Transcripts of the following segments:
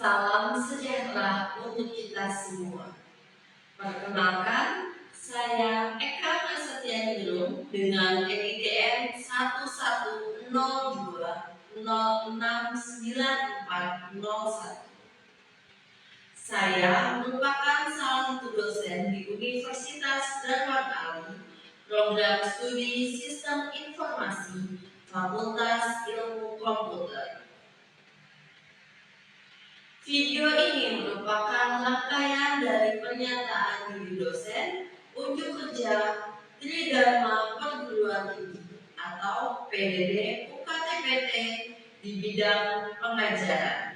Salam sejahtera untuk kita semua. Perkenalkan, saya Eka Prasetyaningrum dengan NIDN 1102069401. Saya merupakan salah satu dosen di Universitas Darman Ali, program studi Sistem Informasi, Fakultas Ilmu Komputer. Video ini merupakan rangkaian dari pernyataan diri dosen unjuk kerja Tridharma Perguruan Tinggi atau PDD UKTPT di bidang pengajaran.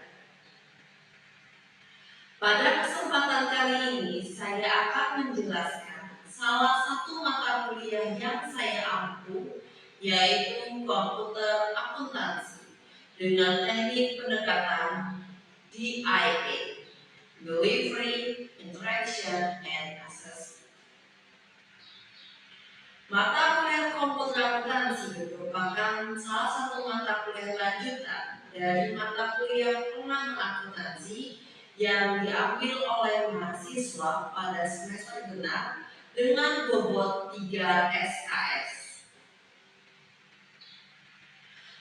Pada kesempatan kali ini saya akan menjelaskan salah satu mata kuliah yang saya ampu, yaitu komputer akuntansi dengan teknik pendekatan DIA, Delivery, Interaction, and Assessment. Mata kuliah komputer akuntansi merupakan salah satu mata kuliah lanjutan dari mata kuliah pengembangan akuntansi yang diambil oleh mahasiswa pada semester genap dengan bobot 3 SKS.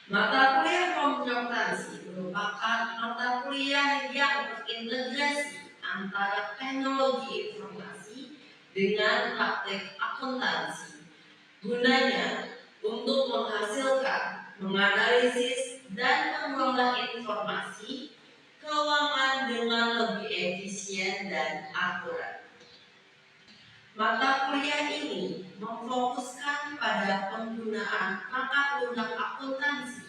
Mata kuliah komputer akuntansi merupakan mata kuliah yang berintegrasi antara teknologi informasi dengan praktek akuntansi. Gunanya untuk menghasilkan, menganalisis, dan mengelola informasi keuangan dengan lebih efisien dan akurat. Mata kuliah ini memfokuskan pada penggunaan perangkat lunak akuntansi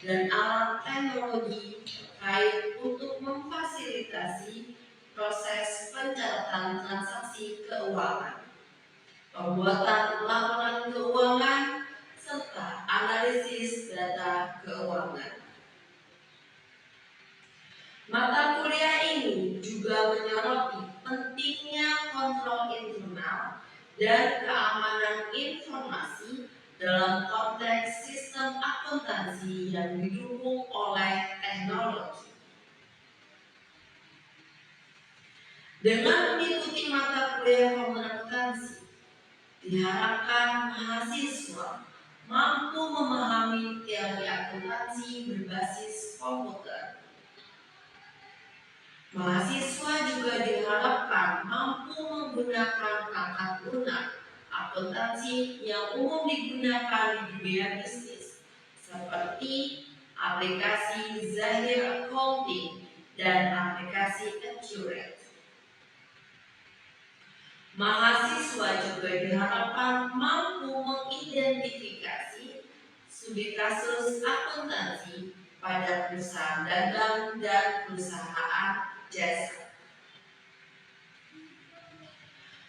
dan alat teknologi terkait untuk memfasilitasi proses pencatatan transaksi keuangan, pembuatan laporan keuangan, serta analisis data keuangan. Mata kuliah ini juga menyoroti pentingnya kontrol internal dan keamanan informasi dalam konteks sistem akuntansi yang didukung oleh teknologi. Dengan mengikuti mata kuliah komputer akuntansi, diharapkan mahasiswa mampu memahami teori akuntansi berbasis komputer. Mahasiswa juga diharapkan mampu menggunakan perangkat lunak akuntansi yang umum digunakan di dunia bisnis, seperti aplikasi Zahir Accounting dan aplikasi Accurate. Mahasiswa juga diharapkan mampu mengidentifikasi studi kasus akuntansi pada perusahaan dagang dan perusahaan jasa.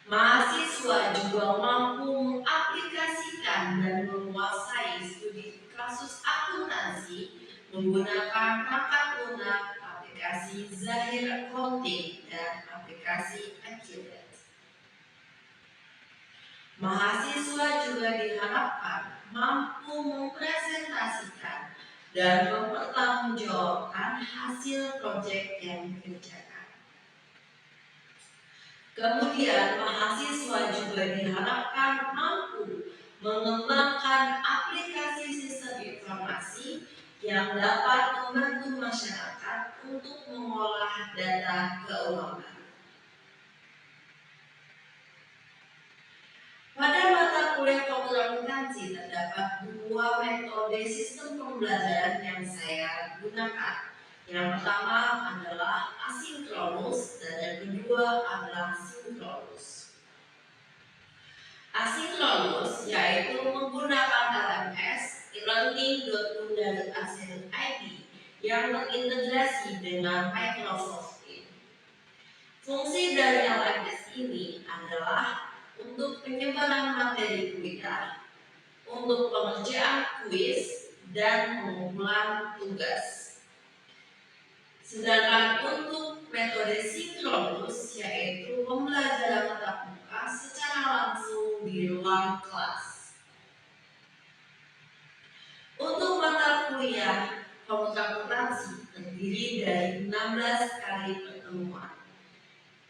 Mahasiswa juga mampu mengaplikasikan dan menguasai studi kasus akuntansi menggunakan perangkat lunak aplikasi Zahir Accounting dan aplikasi Accurate. Mahasiswa juga diharapkan mampu mempresentasikan dan mempertanggungjawabkan hasil proyek yang dikerjakan. Kemudian mahasiswa juga diharapkan mampu mengembangkan aplikasi sistem informasi yang dapat membantu masyarakat untuk mengolah data keuangan. Pada mata kuliah komputer akuntansi terdapat dua metode sistem pembelajaran yang saya gunakan. Yang pertama adalah asinkronus dan yang kedua adalah sinkronus. Asinkronus yaitu menggunakan LMS e-learning.unda.ac.id yang terintegrasi dengan Microsoft Teams. Fungsi dari LMS ini adalah untuk penyebaran materi kuliah, untuk pengerjaan kuis, dan pengumpulan tugas. Sedangkan untuk metode sinkronus yaitu pembelajaran tatap muka secara langsung di ruang kelas. Untuk mata kuliah akuntansi terdiri dari 16 kali pertemuan,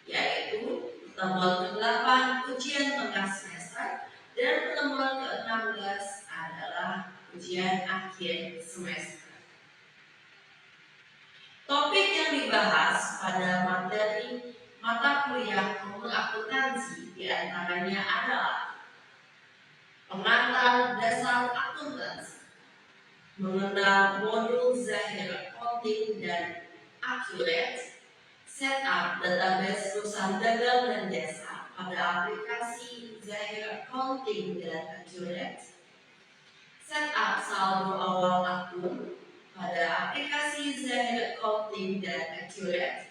yaitu pertemuan ke-8 ujian tengah semester dan pertemuan ke-16 adalah ujian akhir semester. Topik yang dibahas pada materi mata kuliah umum akuntansi diantaranya adalah pengantar dasar akuntansi, mengenal modul Zahir Accounting dan Accurate, setup database perusahaan dagang dan jasa pada aplikasi Zahir Accounting dan Accurate, setup saldo awal akun pada aplikasi Zahir Accounting dan Accurate,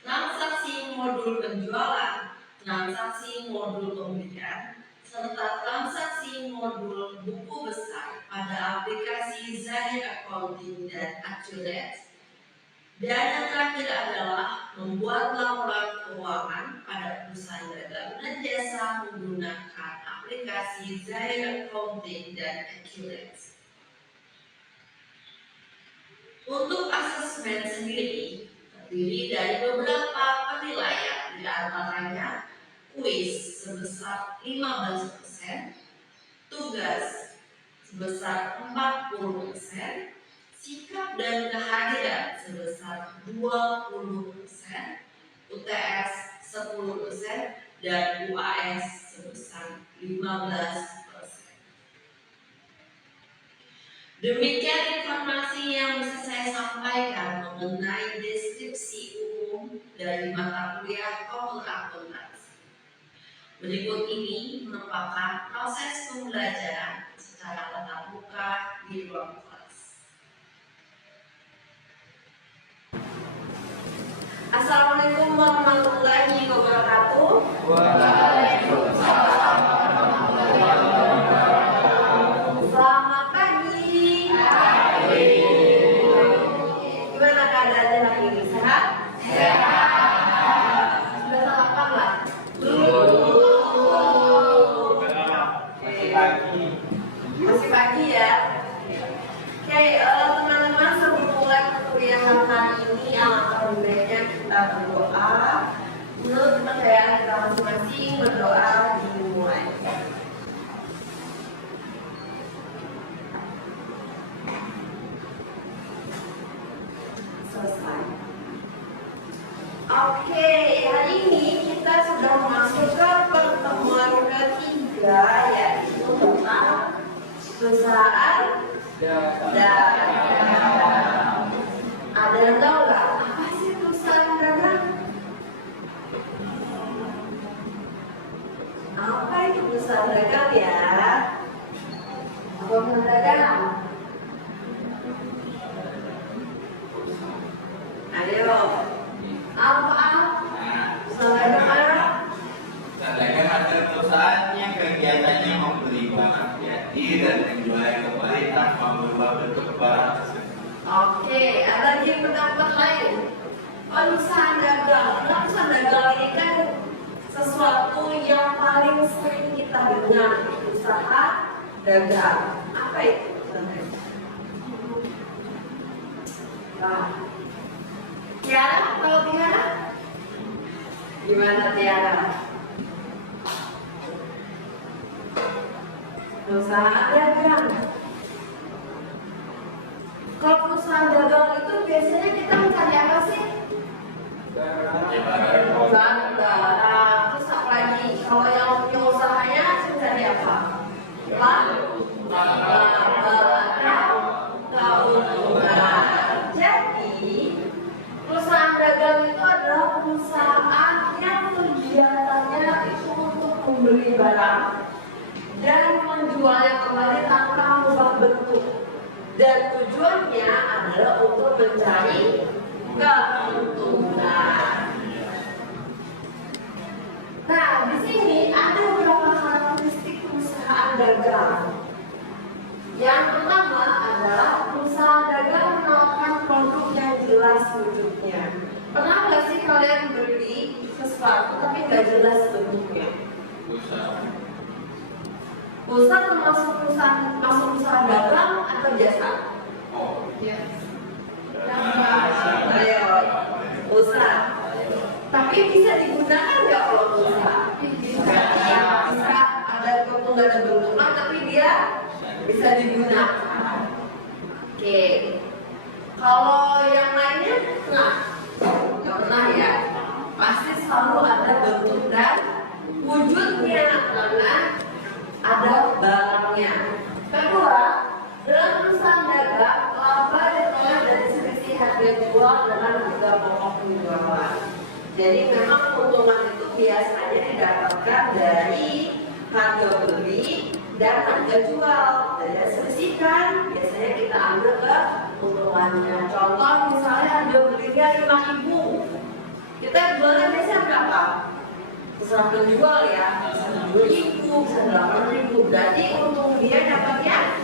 transaksi modul penjualan, transaksi modul pembelian, serta transaksi modul buku besar pada aplikasi Zahir Accounting dan Accurate. Dan yang terakhir adalah membuat laporan keuangan pada perusahaan dagang dan jasa menggunakan aplikasi Zahir Accounting dan Accurate. Untuk asesmen sendiri terdiri dari beberapa penilaian, di antaranya kuis sebesar 15%, tugas sebesar 40%, sikap dan kehadiran sebesar 20%, UTS 10%, dan UAS sebesar 15%. Demikian informasi yang bisa saya sampaikan mengenai deskripsi umum dari mata kuliah Komputer Akuntansi. Berikut ini merupakan proses pembelajaran secara tatap muka di ruang kelas. Assalamualaikum warahmatullahi wabarakatuh. Waalaikumsalam. Selamat pagi. Gimana keadaannya hari ini? Sehat? Sehat. Sudah sarapan lah? Masih pagi ya. Oke, teman-teman, sebelum mulai perkuliahan hari ini, alangkah baiknya kita berdoa. Menurut kepercayaan kita masing-masing, berdoa dimulai. Selesai. Oke, hari ini kita sudah masuk ke pertemuan ketiga, yaitu tentang perusahaan dagang. Ada yang tahu nggak apa sih perusahaan dagang? Apa itu perusahaan dagang ya? Apa perusahaan dagang? Ayo, apa? Perusahaan dagang? Dagang adalah perusahaan yang kegiatannya membeli barang jadi dan menjualnya kembali tanpa merubah bentuk barang tersebut. Oke, ada lagi pendapat lain. Perusahaan dagang. Nah, perusahaan dagang ini kan sesuatu yang paling sering kita dengar, usaha dagang. Apa itu? Nah, Tiara, tahu Tiara? Gimana Tiara? Perusahaan dagang. Kalau perusahaan dagang itu biasanya kita mencari apa sih? Barang. Terus apa lagi? Kalau yang punya usahanya mencari apa? Keuntungan. Jadi perusahaan dagang itu adalah perusahaan yang kegiatannya itu untuk membeli barang dan menjualnya kembali tanpa merubah bentuk. Dan tujuannya adalah untuk mencari keuntungan. Nah, di sini ada beberapa karakteristik perusahaan dagang. Yang pertama adalah perusahaan dagang menawarkan produk yang jelas wujudnya. Pernah nggak sih kalian beli sesuatu tapi nggak jelas bentuknya? Pulsa termasuk perusahaan dagang atau jasa? Ayo, pulsa. Tapi bisa digunakan nggak kalau pulsa? Bisa. Bisa. Ada walaupun nggak ada bentukan, tapi dia bisa digunakan. Oke. Kalau yang lainnya, nggak pernah ya. Pasti selalu ada bentuk dan wujudnya karena ada barangnya. Kedua, dalam perusahaan dagang, laba diperoleh dari selisih harga jual dengan harga pokok penjualan. Jadi memang keuntungan itu biasanya didapatkan dari harga beli dan harga jual. Dari selisihkan biasanya kita ambil ke keuntungannya. Contoh misalnya harga belinya 5.000, kita jualnya biasanya berapa? Terserah penjual ya, bisa 7.000, bisa 8.000. Berarti untung dia dapatnya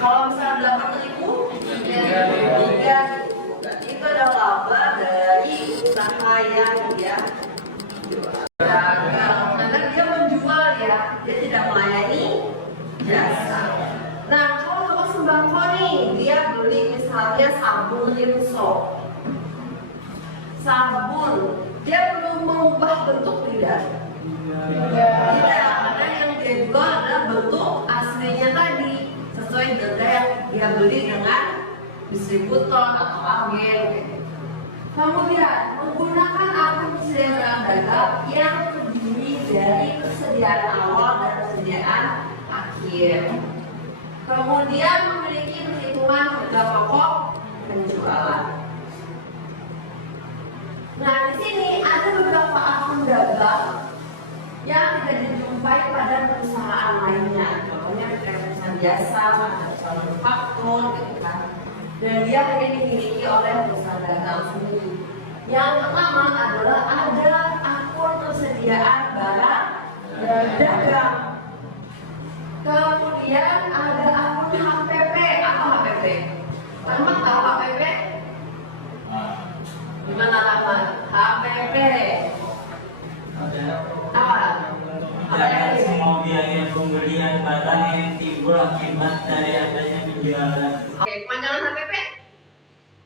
kalau misalnya 8.000, 3.000. Berarti itu adalah laba dari usaha yang dia dagang. Karena dia menjual ya, dia tidak melayani jasa. Nah, kalau toko sembako nih, dia beli misalnya sabun Rinso, sabun, dia perlu mengubah bentuk tidak? Tidak, karena yang dia jual adalah bentuk aslinya tadi, sesuai dengan yang dia beli dengan distributor atau agen. Kemudian menggunakan akun persediaan dagang yang terdiri dari persediaan awal dan persediaan akhir. Kemudian memiliki perhitungan harga pokok penjualan. Nah, di sini ada beberapa akun dagang yang tidak dijumpai pada perusahaan lainnya. Contohnya kayak perusahaan jasa, perusahaan manufaktur, gitu kan. Dan dia hanya dimiliki oleh perusahaan dagang sendiri. Yang pertama adalah ada akun persediaan barang dagang. Kemudian ada akun HPP. Apa HPP? Teman tahu HPP? Gimana nama? HPP. Apa? Ada semua biaya pembelian barang yang timbul akibat dari adanya penjualan. Oke, kepanjangan HPP?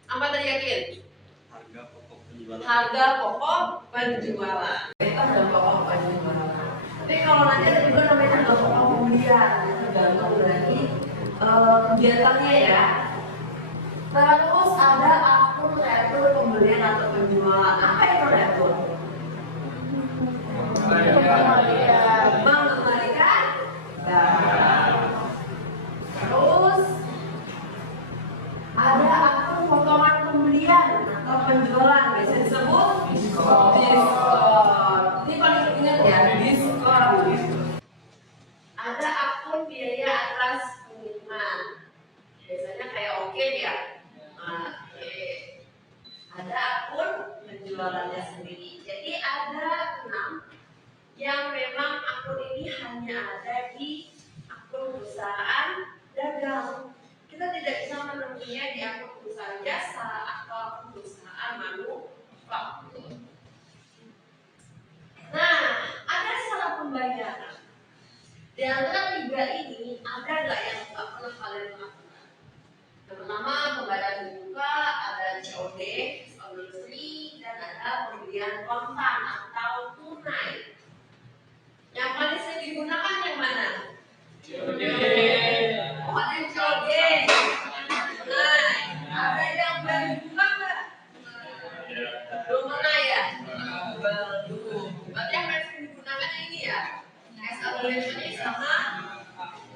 Apa tadi yakin? Harga pokok penjualan. Harga pokok penjualan. Itu harga pokok penjualan. Tapi kalau nanti ada juga namanya harga pokok pembelian, tergantung dari kegiatannya ya. Terus ada akun retur pembelian atau penjualan. Apa itu retur? Mengembalikan barang. Terus ada akun potongan pembelian atau penjualan, biasa disebut diskon. Ini paling ingat ya, diskon. Ada akun biaya atas pengiriman, biasanya kayak oke ya. Ada akun penjualannya sendiri. Jadi ada 6 yang memang akun ini hanya ada di akun perusahaan dagang. Kita tidak bisa menemuinya di akun perusahaan jasa atau akun perusahaan manufaktur. Nah, ada cara pembayaran. Di antara 3 ini ada nggak yang nggak pernah kalian lakukan? Yang pertama pembayaran dibuka, ada COD, free, dan ada pembelian kontan atau tunai. Yang paling sering digunakan yang mana? COD. Oh, ada yang COD. Nah, ada yang baru dibuka nggak? Belum pernah ya? Belum. Berarti yang paling sering digunakan ini ya? Cash available sama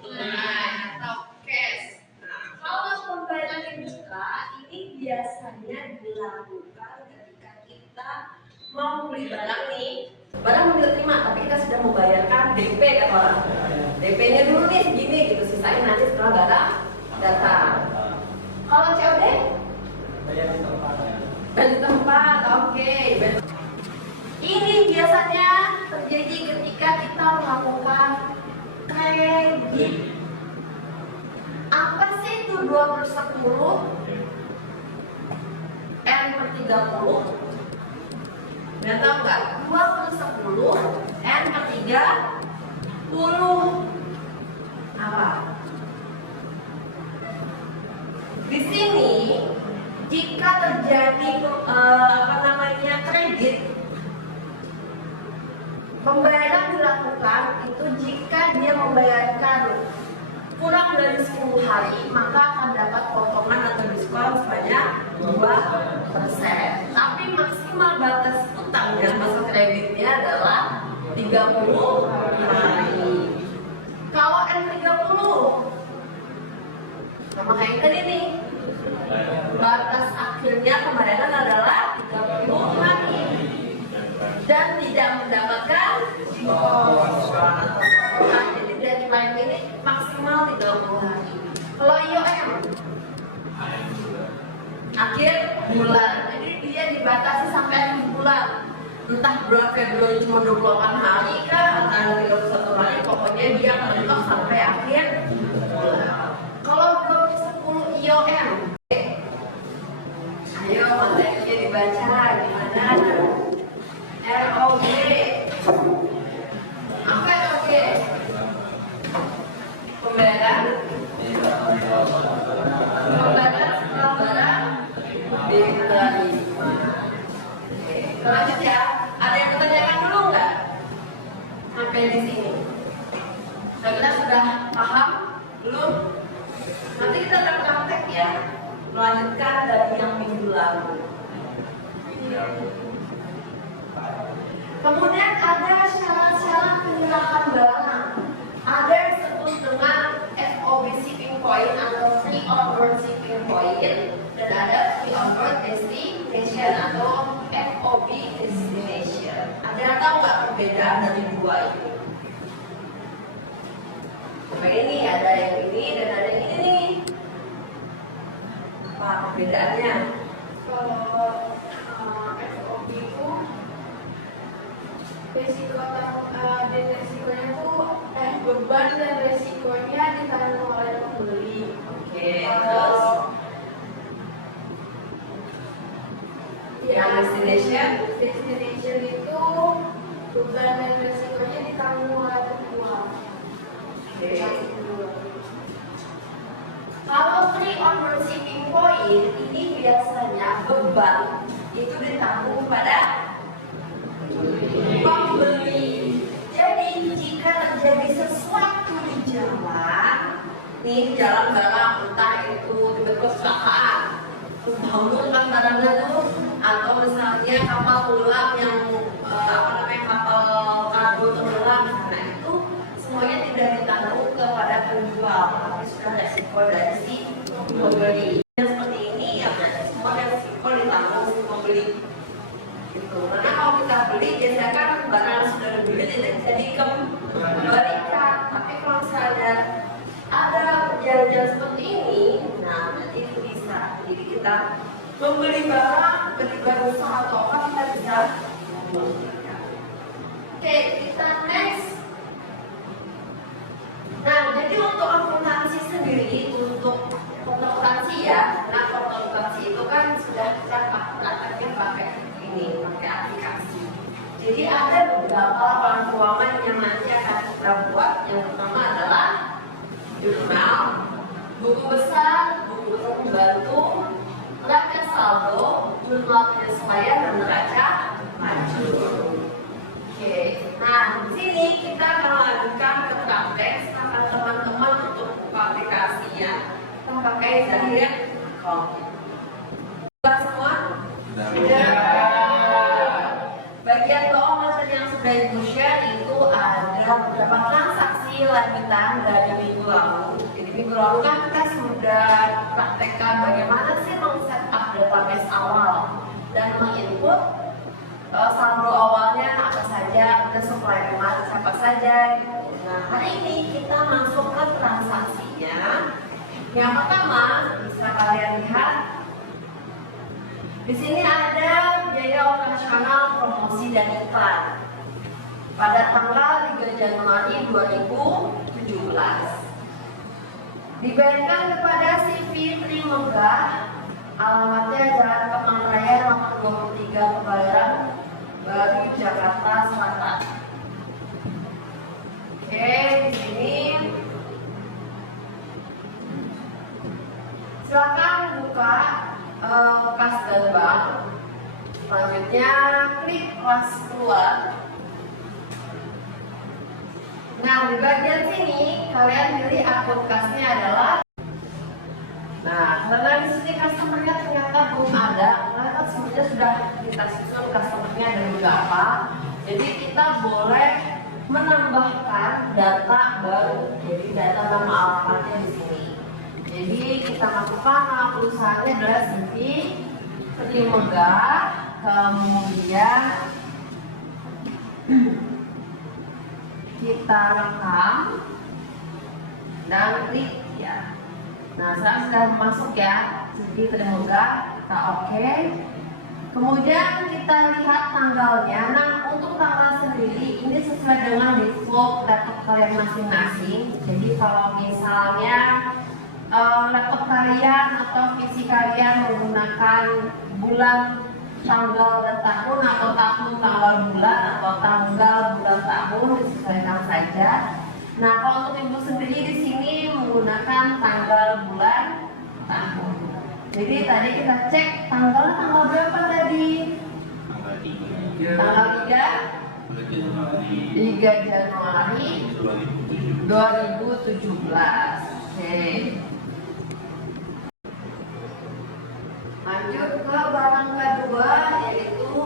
tunai atau cash. Kalau pembayaran yang dibuka ini biasanya dilakukan ketika kita mau beli barang nih. Barang udah terima, tapi kita sudah membayarkan DP kan orang. DP-nya dulu nih segini gitu, sisain nanti setelah barang datang. Kalau COD? Bayar di tempat. Bayar di tempat, oke. Ini biasanya terjadi ketika kita melakukan kredit. Apa sih itu 2/10? N per 30? Dan tahu nggak? 2/10 N per 30 apa? Di sini jika terjadi kredit, pembayaran dilakukan itu jika dia membayarkan kurang dari 10 hari, maka akan dapat potongan atau diskon sebanyak 2%. Tapi maksimal batas utang dan masa kreditnya adalah 30 hari. Kalau N30, sama kayak tadi nih, batas akhirnya pembayaran adalah 30 hari dan tidak mendapatkan diskon. Nah, jadi deadline ini maksimal 30 hari. Kalau IOM akhir bulan, jadi dia dibatasi sampai akhir bulan. Entah bulan Februari cuma 28 hari kah, atau 31 hari, pokoknya dia mentok sampai akhir bulan. Kalau 10 IOM, ayo materinya dibaca gimana? ROG. Apa ROG? Pembayaran setelah barang diterima. Lanjut ya. Ada yang bertanyakan dulu nggak? Sampai di sini. Nah, kita sudah paham belum? Nanti kita akan praktek ya. Melanjutkan dari yang minggu lalu. Kemudian ada syarat-syarat penyerahan barang. Ada yang disebut dengan FOB shipping point atau free on board shipping point, dan ada free on board destination atau FOB destination. Ada yang tahu nggak perbedaan dari dua ini? Nah, ini ada yang ini dan ada yang ini nih. Apa perbedaannya? Kalau FOB itu resiko dan resikonya tuh beban dan resikonya ditanggung oleh pembeli. Oke, terus yang destination itu beban dan resikonya ditanggung oleh penjual. Oke. Kalau free on board shipping point ini biasanya beban itu ditanggung pada pembeli. Jadi jika terjadi sesuatu di jalan, nih jalan barang, entah itu tiba-tiba kecelakaan, menurunkan barangnya tuh, atau misalnya kapal tenggelam yang kapal kargo tenggelam, nah itu semuanya tidak ditanggung kepada penjual, tapi sudah resiko dari si pembeli. Yang seperti ini ya, semua resiko ditanggung si pembeli. Gitu. Karena kalau kita beli biasanya kan barang yang sudah dibeli tidak bisa dikembalikan. Tapi kalau misalnya ada perjanjian seperti ini, nah nanti itu bisa. Jadi kita membeli barang tiba-tiba rusak atau apa, kita bisa membelikan. Oke, kita next. Nah, jadi untuk akuntansi sendiri, untuk akuntansi ya, nah akuntansi itu kan sudah kita prakteknya pakai ini, pakai aplikasi. Jadi ada beberapa laporan keuangan yang nanti akan kita buat. Yang pertama adalah jurnal, buku besar pembantu, neraca saldo, jurnal penyesuaian dan neraca maju. Oke, nah di sini kita akan lanjutkan ke praktek. Silakan teman-teman untuk buka aplikasinya. Kita pakai Zahir Account. Buka semua? Sudah. Bagian keuangan yang sudah Ibu share itu ada beberapa transaksi lanjutan dari minggu lalu. Jadi minggu lalu kan kita sudah praktekkan bagaimana sih men-setup database awal dan menginput saldo awalnya apa saja, dan supplier kemarin siapa saja gitu. Nah, hari ini kita masuk ke transaksinya. Yang pertama bisa kalian lihat di sini ada biaya operasional, promosi dan iklan pada tanggal 3 Januari 2017. Dibayarkan kepada CV Trimegah, alamatnya Jalan Kemang Raya nomor 23 Kebayoran Baru, Jakarta Selatan. Oke, di sini silakan buka kas dan bank. Selanjutnya klik kelas keluar. Nah, di bagian sini kalian pilih akun kasnya adalah. Nah, karena di sini customernya ternyata belum ada, karena kan sebenarnya sudah kita susun customernya ada beberapa. Jadi kita boleh menambahkan data baru, jadi data nama alamatnya di sini. Jadi kita masukkan nama perusahaannya adalah Siti Megah, kemudian kita rekam dan klik ya. Nah, saya sudah masuk ya, Siti Megah, kita oke. Kemudian kita lihat tanggalnya. Nah, untuk tanggal sendiri ini sesuai dengan default laptop kalian masing-masing. Jadi kalau misalnya laptop kalian atau PC kalian menggunakan bulan, tanggal dan tahun, atau tahun tanggal bulan, atau tanggal bulan tahun, disesuaikan saja. Nah, kalau untuk ibu sendiri di sini menggunakan tanggal bulan tahun. Jadi tadi kita cek tanggal berapa tadi? Tanggal 3 Januari 2017. Oke. Lanjut ke barang kedua, yaitu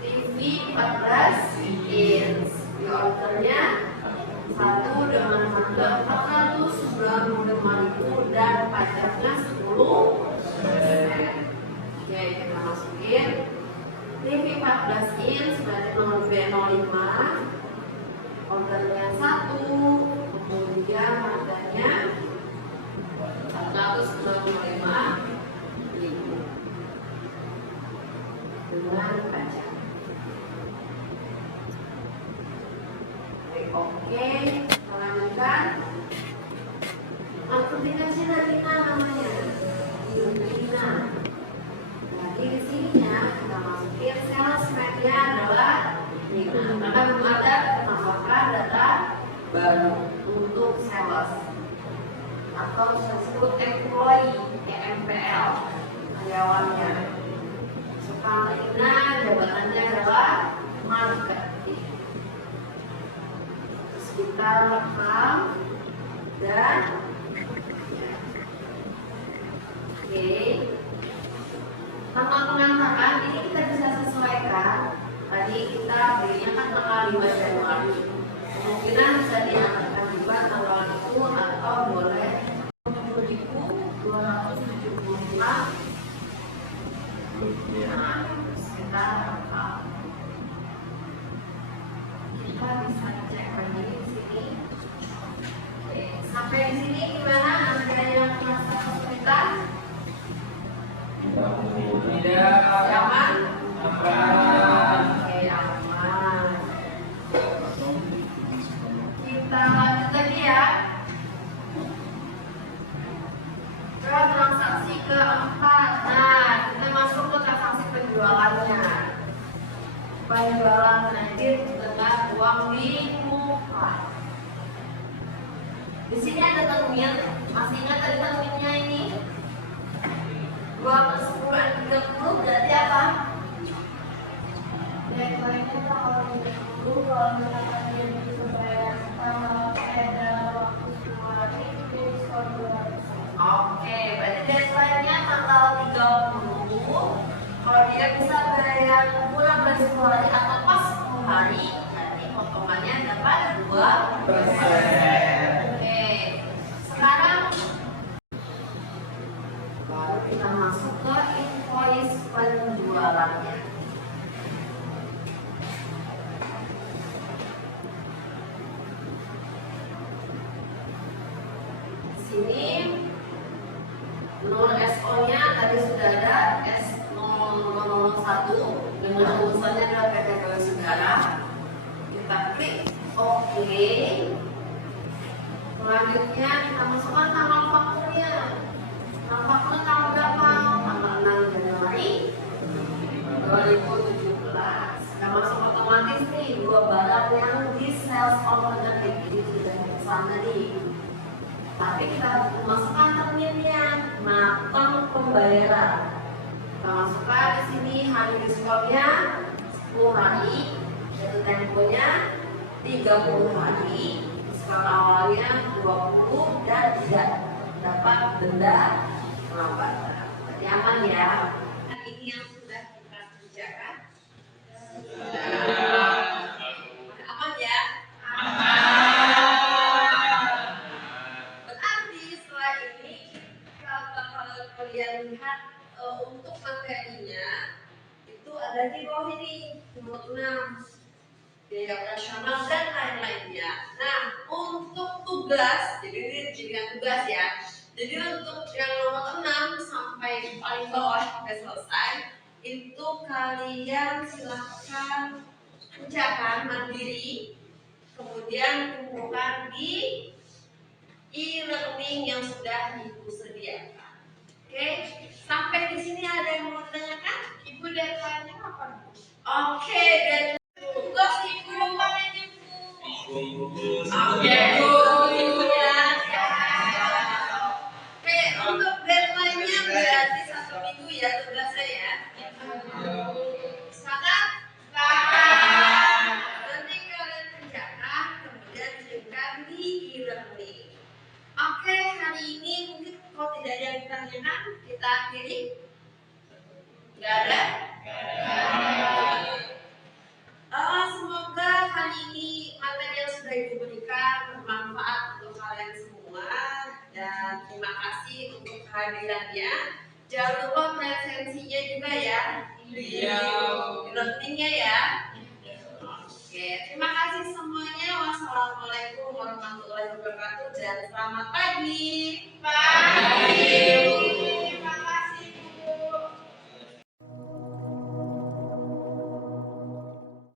TV 14 inch. Di ordernya 1 dengan harga 495.000 dan pajaknya 10%. Oke, kita masukin TV 14 inch berarti nomor B05, ordernya 1, kemudian harganya 495.000 dengan pajak. Oke, lanjutkan. Aplikasi dari namanya Yudina. Jadi di sininya kita masukin sales media adalah Yudina. Karena belum ada tambahkan data baru untuk sales atau disebut employee (EMPL) karyawannya. Sekarang jabatannya adalah marketing. Terus kita rekam dan oke. Tanggal pengantaran ini kita bisa sesuaikan. Tadi kita belinya kan tanggal 5 Januari. Kemungkinan bisa diangkatkan juga tanggal itu atau boleh 7.275. Nah, kita rekam. Kita bisa cek lagi di sini. Oke, sampai di sini gimana? Ada yang merasa kesulitan? Tidak. Aman? Aman. Oke, aman. Kita lanjut lagi ya. Ke transaksi keempat. Nah, kita masuk ke transaksi penjualannya. Penjualan kredit dengan uang di muka. Di sini ada termin. Masih ingat tadi terminnya ini? 2/10 dan 30 berarti apa? Deadline-nya tanggal 30, kalau misalkan dia bisa bayar dalam waktu 10 hari, dia diskon 200. Oke, berarti deadline-nya tanggal 30. Kalau dia bisa bayar pulang dari 10 hari atau pas 10 hari, berarti potongannya dapat 2%. Oke, sekarang baru kita masuk ke invoice penjualannya. Di sini nomor SO-nya tadi sudah ada, S001 dengan urusannya adalah PT Gawe Segara. Kita klik OK. Selanjutnya kita masukkan tanggal fakturnya. Tanggal faktur tanggal berapa? Tanggal 6 Januari 2017. Kita masuk otomatis nih dua barang yang di sales alternative. Jadi sudah pesan tadi. Tapi kita harus memasukkan terminnya. Nah, tanggal pembayaran. Termasuklah di sini hari diskonnya 10 hari, jatuh temponya 30 hari, diskon awalnya 20 dan tidak dapat denda pelambatan. Berarti aman ya. Ini yang sudah kita kerjakan. Aman ya? Berarti setelah ini kalau kalian lihat untuk materinya itu ada di bawah ini nomor 6 biaya operasional dan lain-lainnya. Nah, untuk tugas, jadi ini jadikan tugas ya. Jadi untuk yang nomor 6 sampai paling bawah sampai selesai itu kalian silahkan kerjakan mandiri, kemudian kumpulkan di e-learning yang sudah Ibu sediakan. Oke, sampai di sini ada yang mau ditanyakan? Ibu deadline-nya kapan? Oke, dan tugas Ibu kapan Ibu? Oke, Ibu ya. Oke, untuk deadline-nya berarti 1 minggu ya tugasnya ya. Sepakat? Sepakat. Nanti kalian kerjakan, kemudian kirimkan di e-learning. Oke, hari ini mungkin kalau tidak ada yang ditanyakan, kita akhiri. Nggak ada? Semoga hari ini materi yang sudah Ibu berikan bermanfaat untuk kalian semua. Dan terima kasih untuk kehadirannya. Jangan lupa presensinya juga ya. Learningnya ya. Oke, terima kasih semuanya. Wassalamualaikum warahmatullahi wabarakatuh dan selamat pagi. Pagi.